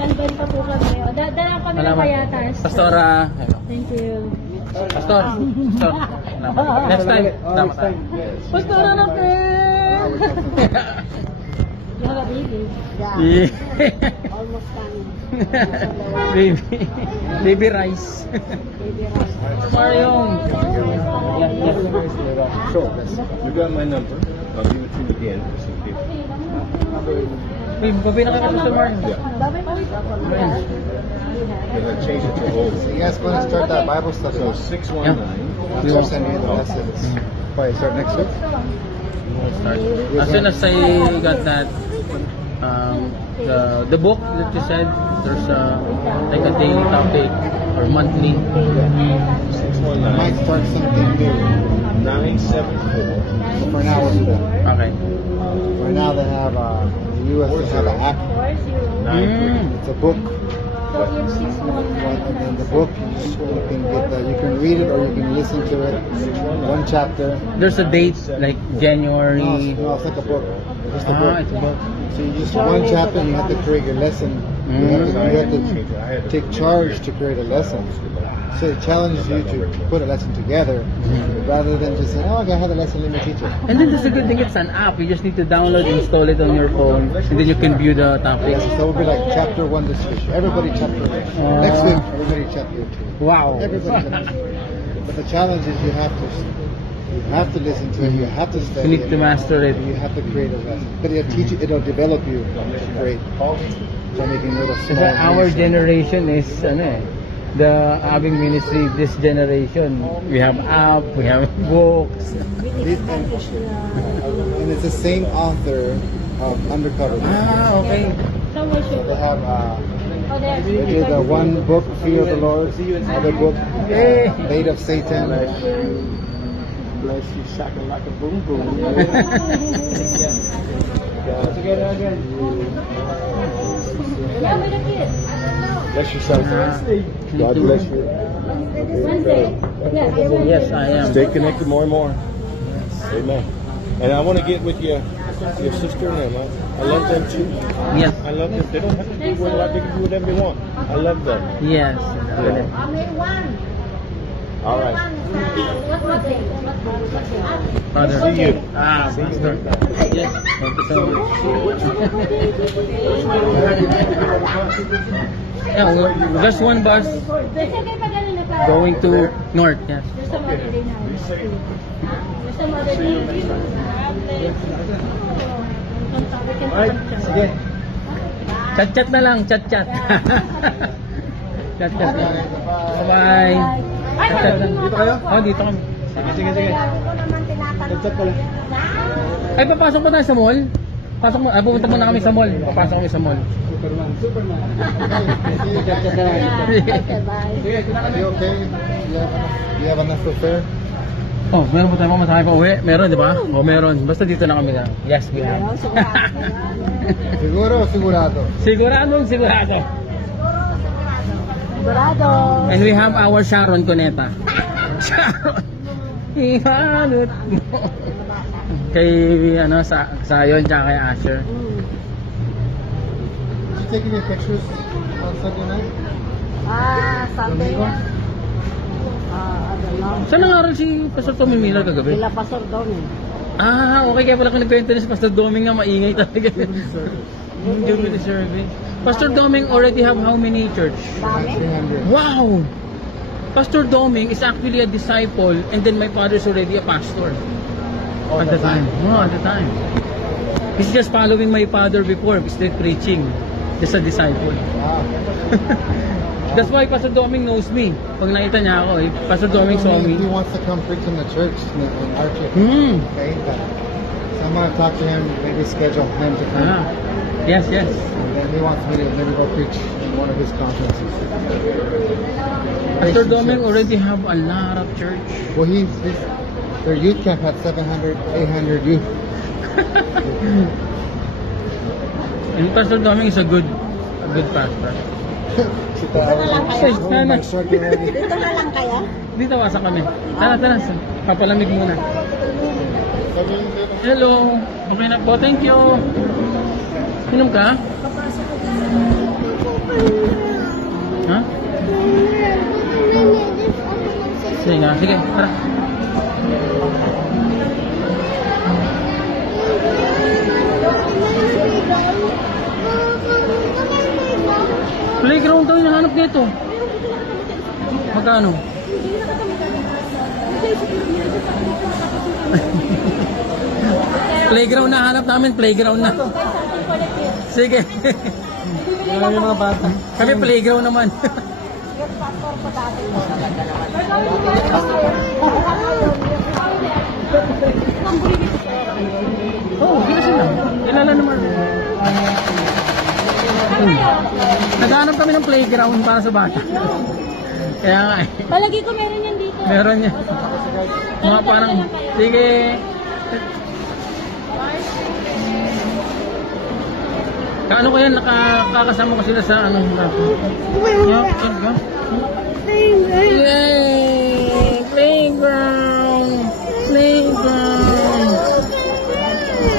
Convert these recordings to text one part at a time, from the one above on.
Standby pa po kami. O, dadala kami ng payatas. Pastora. Thank you. Pastor. Pastor. Next time. Tama tayo. Pastora na pe. You have a baby? Yeah. Almost coming. Baby rice. Baby rice. Mario. Sure. You got my number. I'll give it to you again. Wait, babi na kayo Pastor Mario. Change it to old. So you guys going to start that Bible study? So 619. I'll send you the lessons. Probably start next week. As soon as I got that, the book that you said, there's like a daily topic or monthly. I might start something new. 974. For now, we'll do that. Okay. Right now, they have the U.S. They have an app. It's a book. And then the book, you can you can read it or you can listen to it. One chapter. There's a date like January. No, it's like a book. Just a book. It's a book. So you just one chapter, and you have to create your lesson. You have to take charge to create a lesson. So it challenges you to put a lesson together rather than just saying, "Oh, okay, I have a lesson, let me teach it." And then there's a good thing, it's an app. You just need to download, install it on your phone, and then you can view the topics. Yes, so it will be like chapter 1 this week. Everybody chapter 1. Next week, everybody chapter 2. Wow. Everybody chapter 2. But the challenge is you have to listen to it. You have to study. You need to master it. You have to create a lesson. But it'll teach you. It'll develop you to create. So making little Kasi small. our generation is the Abing ministry. This generation, we have app, we have books. And it's the same author of Undercover. Okay. So they have. They did one book, Fear of the Lord. Another book, Bait of Satan. Bless you, shaka like a boom boom. Bless yourself. God bless you. Yes, I am. Stay connected more and more. Amen. And I want to get with your sister and them. I love them too. Yes. I love them. They don't have to do what they can do whatever they want. I love them. Yes. All right. Father. See you. Pastor. Yes. Thank you so much. Yeah, just one bus going to north. Yes. Chat-chat na lang, chat-chat. Chat-chat na. Bye-bye. Chat-chat lang. Dito kayo? Oh, dito kami. Sige. Chat pala. Ay, papasok pa tayo sa mall? Pasok mo, pupunta muna kami sa mall. Papasok kami sa mall. Superman. Chat-chat na lang. Are you okay? You have enough for fare? Oh, meron po tayo mamasahe pa uwi? Meron, di ba? Oh, meron. Basta dito na kami na. Yes, we have. Siguro o sigurado? Siguradong sigurado. And we have our Sharon Cuneta. Sharon. Ihanot mo. Kay, sa yon tsaka kay Asher. You taking your pictures on Sunday night? Sunday. Saan nangaral si Pastor Tommy Miller kagabi? Sila Pastor Domi. Okay, kaya pala kung nagkwento ni si Pastor Doming nga maingay talaga. Jubilee service. Pastor Doming already have how many church? 300. Wow! Pastor Doming is actually a disciple and then my father is already a pastor. At the time. No, at the time. He's just following my father before. He's still preaching. Just a disciple. Wow. That's why Pastor Doming knows me. Pag nakita niya ako, Pastor Doming saw me. He wants to come preach in the church, in our church. Okay? So I'm going to talk to him, maybe schedule him to come. Yes. And then he wants me to maybe go preach in one of his conferences. Pastor Doming already have a lot of church. Well, their youth camp had 700, 800 youth. And Pastor Doming is a good pastor. Dito na lang kaya? Dito wasa kami. Tara. Papalamig muna. Hello. Okay na po. Thank you. Inom ka? Sige, tara. Playground daw yung nahanap dito. Magkano? Playground na hanap namin, playground na. Sige. Marami mga bata. Kami playground naman. Oh, sila sila. Kilala naman. Naghanap kami ng playground para sa bata. Kaya nga eh. Palagi ko meron yan dito. Meron niya. Mga parang, sige. Kaano ko yan, nakakasama ko sila sa ano. Yay! Playground! Playground!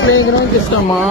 Playground gusto mo?